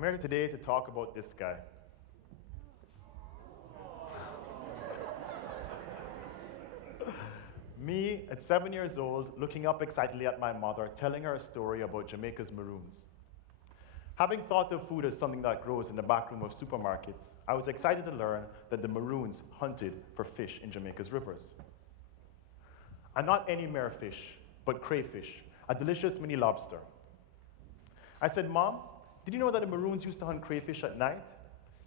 I'm here today to talk about this guy. Me, at 7 years old, looking up excitedly at my mother, telling her a story about Jamaica's maroons. Having thought of food as something that grows in the back room of supermarkets, I was excited to learn that the maroons hunted for fish in Jamaica's rivers. And not any mere fish, but crayfish, a delicious mini lobster. I said, Mom, did you know that the maroons used to hunt crayfish at night,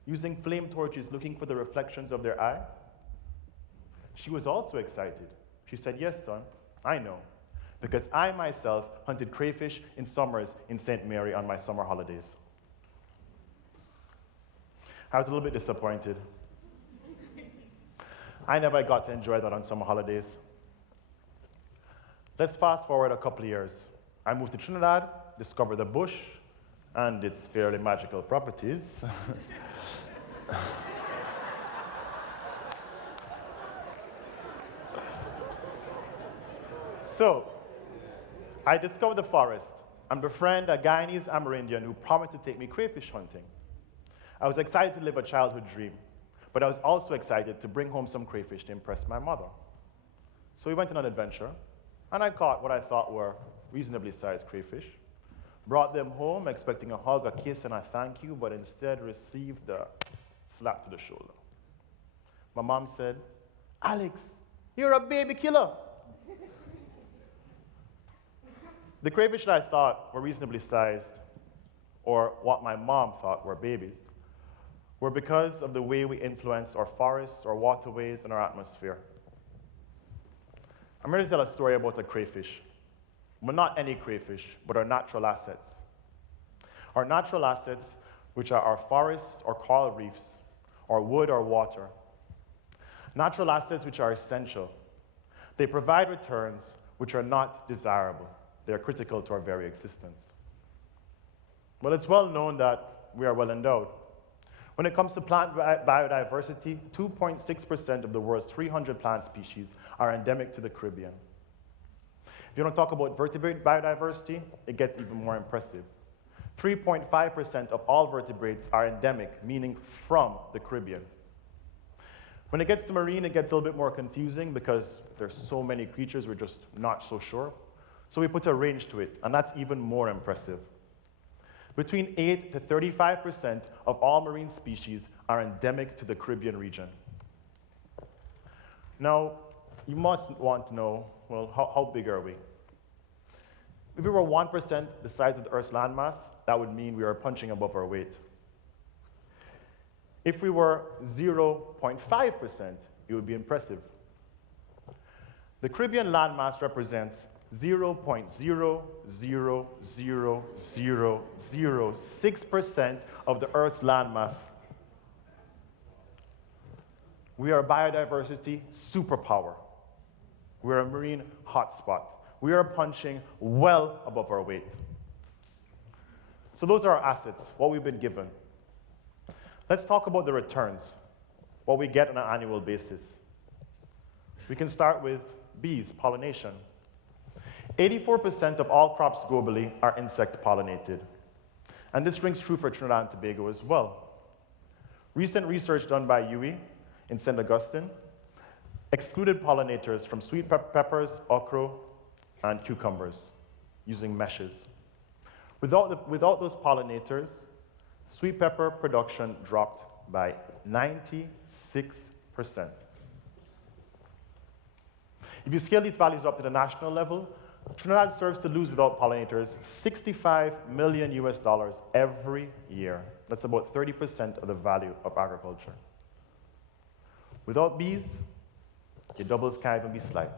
using flame torches looking for the reflections of their eye? She was also excited. She said, yes, son, I know, because I myself hunted crayfish in summers in St. Mary on my summer holidays. I was a little bit disappointed. I never got to enjoy that on summer holidays. Let's fast forward a couple of years. I moved to Trinidad, discovered the bush and its fairly magical properties. So, I discovered the forest and befriended a Guyanese Amerindian who promised to take me crayfish hunting. I was excited to live a childhood dream, but I was also excited to bring home some crayfish to impress my mother. So we went on an adventure, and I caught what I thought were reasonably sized crayfish, brought them home expecting a hug, a kiss, and a thank you, but instead received a slap to the shoulder. My mom said, Alex, you're a baby killer. The crayfish that I thought were reasonably sized, or what my mom thought were babies, were because of the way we influence our forests, our waterways, and our atmosphere. I'm going to tell a story about a crayfish. Well, not any crayfish, but our natural assets. Our natural assets, which are our forests or coral reefs, or wood or water. Natural assets which are essential. They provide returns which are not desirable. They are critical to our very existence. Well, it's well known that we are well endowed. When it comes to plant biodiversity, 2.6% of the world's 300 plant species are endemic to the Caribbean. If you want to talk about vertebrate biodiversity, it gets even more impressive. 3.5% of all vertebrates are endemic, meaning from the Caribbean. When it gets to marine, it gets a little bit more confusing because there's so many creatures, we're just not so sure. So we put a range to it, and that's even more impressive. Between 8 to 35% of all marine species are endemic to the Caribbean region. Now, you must want to know, well, how big are we? If we were 1% the size of the Earth's landmass, that would mean we are punching above our weight. If we were 0.5%, it would be impressive. The Caribbean landmass represents 0.0000006% of the Earth's landmass. We are a biodiversity superpower. We are a marine hotspot. We are punching well above our weight. So those are our assets, what we've been given. Let's talk about the returns, what we get on an annual basis. We can start with bees, pollination. 84% of all crops globally are insect pollinated. And this rings true for Trinidad and Tobago as well. Recent research done by UWI in St. Augustine excluded pollinators from sweet peppers, okra, and cucumbers using meshes. Without those pollinators, sweet pepper production dropped by 96%. If you scale these values up to the national level, Trinidad serves to lose without pollinators $65 million every year. That's about 30% of the value of agriculture. Without bees, your doubles can't even be slight.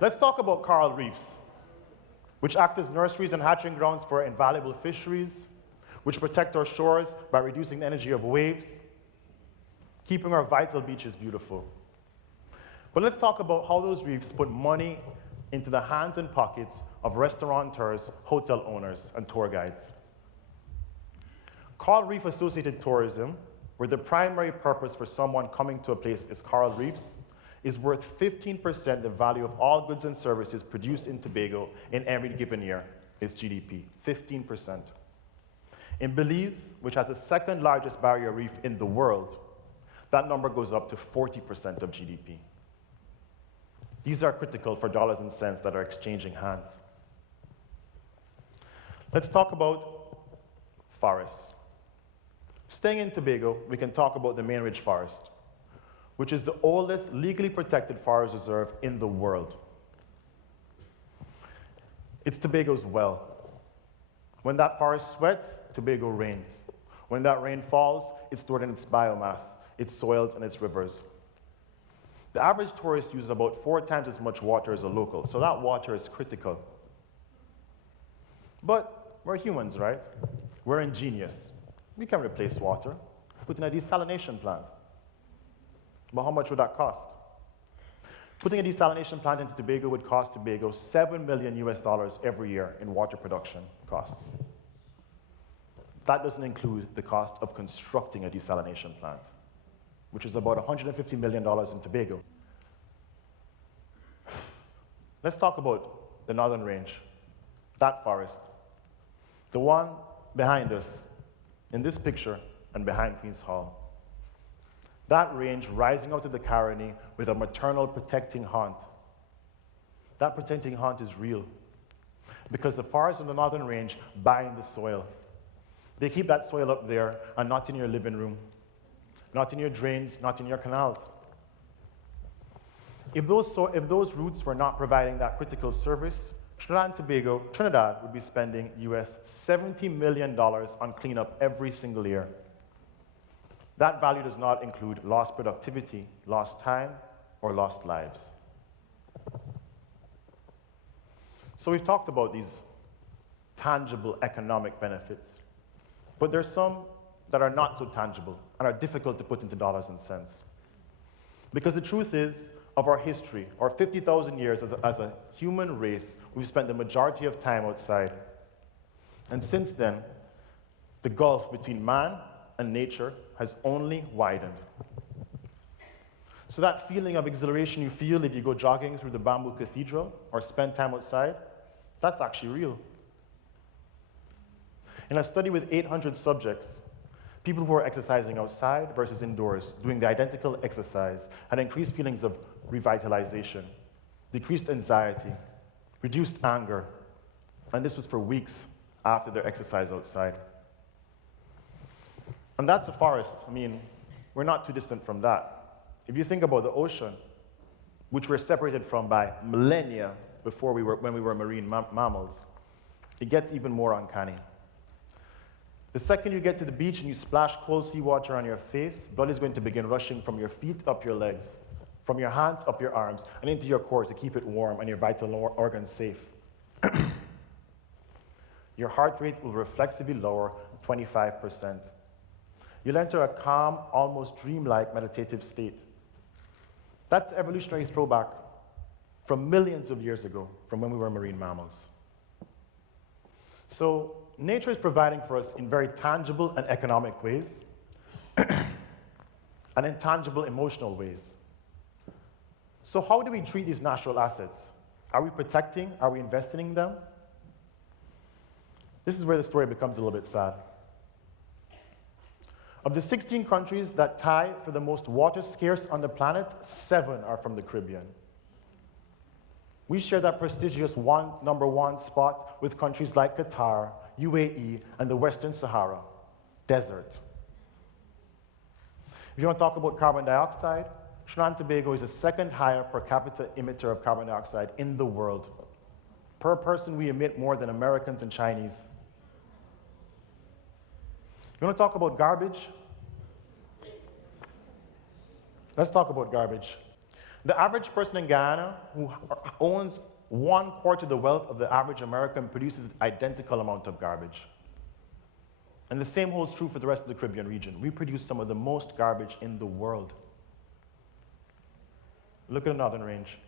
Let's talk about coral reefs, which act as nurseries and hatching grounds for invaluable fisheries, which protect our shores by reducing the energy of waves, keeping our vital beaches beautiful. But let's talk about how those reefs put money into the hands and pockets of restaurateurs, hotel owners, and tour guides. Coral reef-associated tourism, where the primary purpose for someone coming to a place is coral reefs, is worth 15% the value of all goods and services produced in Tobago in every given year, its GDP, 15%. In Belize, which has the second largest barrier reef in the world, that number goes up to 40% of GDP. These are critical for dollars and cents that are exchanging hands. Let's talk about forests. Staying in Tobago, we can talk about the Main Ridge Forest, which is the oldest legally protected forest reserve in the world. It's Tobago's well. When that forest sweats, Tobago rains. When that rain falls, it's stored in its biomass, its soils, and its rivers. The average tourist uses about 4 times as much water as a local, so that water is critical. But we're humans, right? We're ingenious. We can replace water. Put in a desalination plant. But how much would that cost? Putting a desalination plant into Tobago would cost Tobago $7 million every year in water production costs. That doesn't include the cost of constructing a desalination plant, which is about $150 million in Tobago. Let's talk about the Northern Range, that forest. The one behind us, in this picture and behind Queen's Hall. That range rising out of the Caroni with a maternal protecting haunt. That protecting haunt is real because the forests in the Northern Range bind the soil. They keep that soil up there and not in your living room, not in your drains, not in your canals. If those roots were not providing that critical service, Trinidad would be spending US $70 million on cleanup every single year. That value does not include lost productivity, lost time, or lost lives. So we've talked about these tangible economic benefits, but there's some that are not so tangible and are difficult to put into dollars and cents. Because the truth is, of our history, our 50,000 years as a human race, we've spent the majority of time outside. And since then, the gulf between man and nature has only widened. So that feeling of exhilaration you feel if you go jogging through the Bamboo Cathedral or spend time outside, that's actually real. In a study with 800 subjects, people who are exercising outside versus indoors, doing the identical exercise, had increased feelings of revitalization, decreased anxiety, reduced anger, and this was for weeks after their exercise outside. And that's the forest. I mean, we're not too distant from that. If you think about the ocean, which we're separated from by millennia before when we were marine mammals, it gets even more uncanny. The second you get to the beach and you splash cold seawater on your face, blood is going to begin rushing from your feet up your legs, from your hands up your arms, and into your core to keep it warm and your vital organs safe. Your heart rate will reflexively lower 25%. You'll enter a calm, almost dreamlike meditative state. That's evolutionary throwback from millions of years ago, from when we were marine mammals. So nature is providing for us in very tangible and economic ways, and in tangible emotional ways. So how do we treat these natural assets? Are we protecting? Are we investing in them? This is where the story becomes a little bit sad. Of the 16 countries that tie for the most water scarce on the planet, 7 are from the Caribbean. We share that prestigious number one spot with countries like Qatar, UAE, and the Western Sahara, desert. If you want to talk about carbon dioxide, Trinidad and Tobago is the second highest per capita emitter of carbon dioxide in the world. Per person, we emit more than Americans and Chinese. You want to talk about garbage? Let's talk about garbage. The average person in Guyana who owns 1/4 the wealth of the average American produces identical amount of garbage. And the same holds true for the rest of the Caribbean region. We produce some of the most garbage in the world. Look at the Northern Range.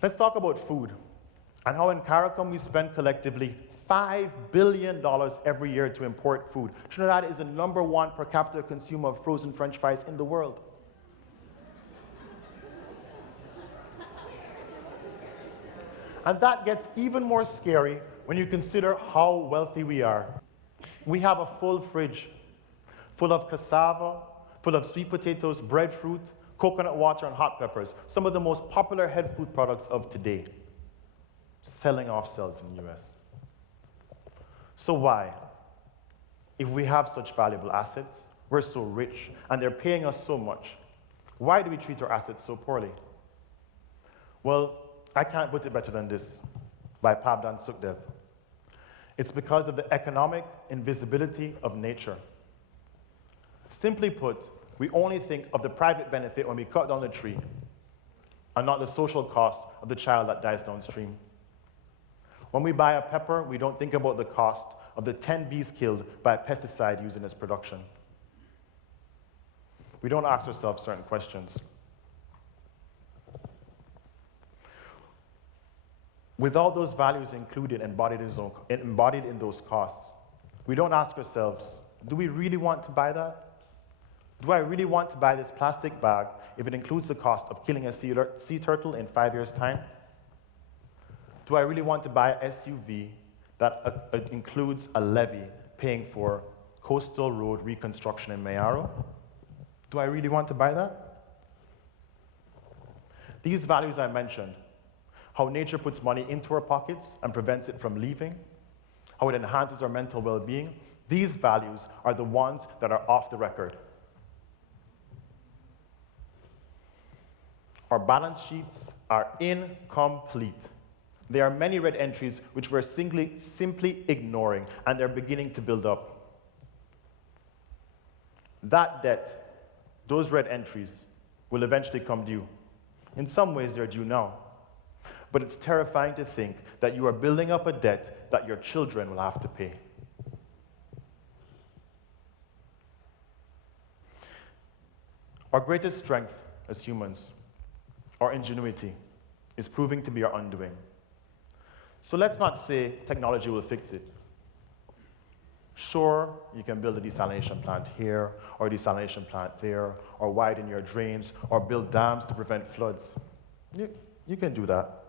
Let's talk about food and how in CARICOM we spend collectively $5 billion every year to import food. Trinidad is the #1 per capita consumer of frozen French fries in the world. And that gets even more scary when you consider how wealthy we are. We have a full fridge full of cassava, full of sweet potatoes, breadfruit, coconut water, and hot peppers, some of the most popular health food products of today, selling off shelves in the US. So why, if we have such valuable assets, we're so rich, and they're paying us so much, why do we treat our assets so poorly? Well, I can't put it better than this, by Pabdan Sukhdev. It's because of the economic invisibility of nature. Simply put, we only think of the private benefit when we cut down the tree, and not the social cost of the child that dies downstream. When we buy a pepper, we don't think about the cost of the 10 bees killed by a pesticide used in its production. We don't ask ourselves certain questions. With all those values included, embodied in those costs, we don't ask ourselves, do we really want to buy that? Do I really want to buy this plastic bag if it includes the cost of killing a sea turtle in 5 years' time? Do I really want to buy an SUV that includes a levy paying for coastal road reconstruction in Mayaro? Do I really want to buy that? These values I mentioned, how nature puts money into our pockets and prevents it from leaving, how it enhances our mental well-being, these values are the ones that are off the record. Our balance sheets are incomplete. There are many red entries which we're simply ignoring, and they're beginning to build up. That debt, those red entries, will eventually come due. In some ways, they're due now. But it's terrifying to think that you are building up a debt that your children will have to pay. Our greatest strength as humans, our ingenuity, is proving to be our undoing. So let's not say technology will fix it. Sure, you can build a desalination plant here, or a desalination plant there, or widen your drains, or build dams to prevent floods. You can do that.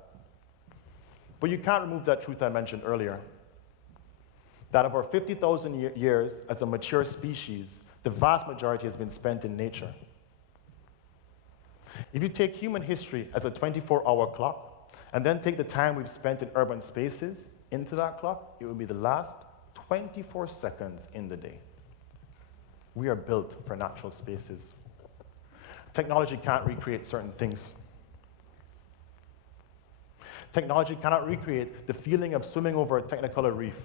But you can't remove that truth I mentioned earlier, that over 50,000 years as a mature species, the vast majority has been spent in nature. If you take human history as a 24-hour clock, and then take the time we've spent in urban spaces into that clock, it would be the last 24 seconds in the day. We are built for natural spaces. Technology can't recreate certain things. Technology cannot recreate the feeling of swimming over a Technicolor reef.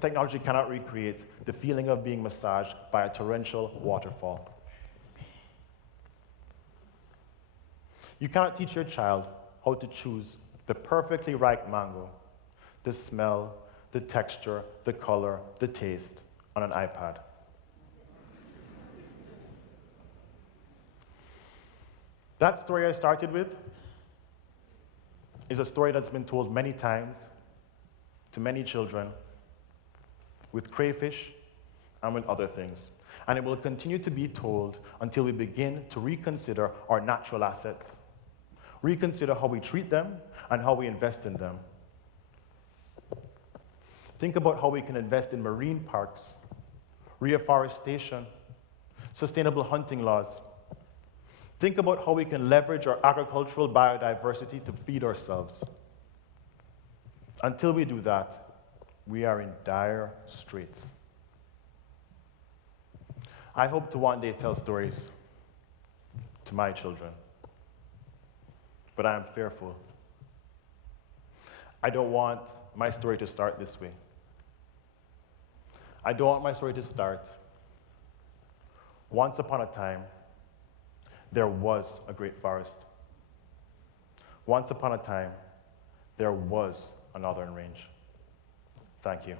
Technology cannot recreate the feeling of being massaged by a torrential waterfall. You cannot teach your child how to choose the perfectly ripe mango, the smell, the texture, the color, the taste on an iPad. That story I started with is a story that's been told many times to many children with crayfish and with other things. And it will continue to be told until we begin to reconsider our natural assets, reconsider how we treat them and how we invest in them. Think about how we can invest in marine parks, reforestation, sustainable hunting laws. Think about how we can leverage our agricultural biodiversity to feed ourselves. Until we do that, we are in dire straits. I hope to one day tell stories to my children, but I am fearful. I don't want my story to start this way. I don't want my story to start. Once upon a time, there was a great forest. Once upon a time, there was a northern range. Thank you.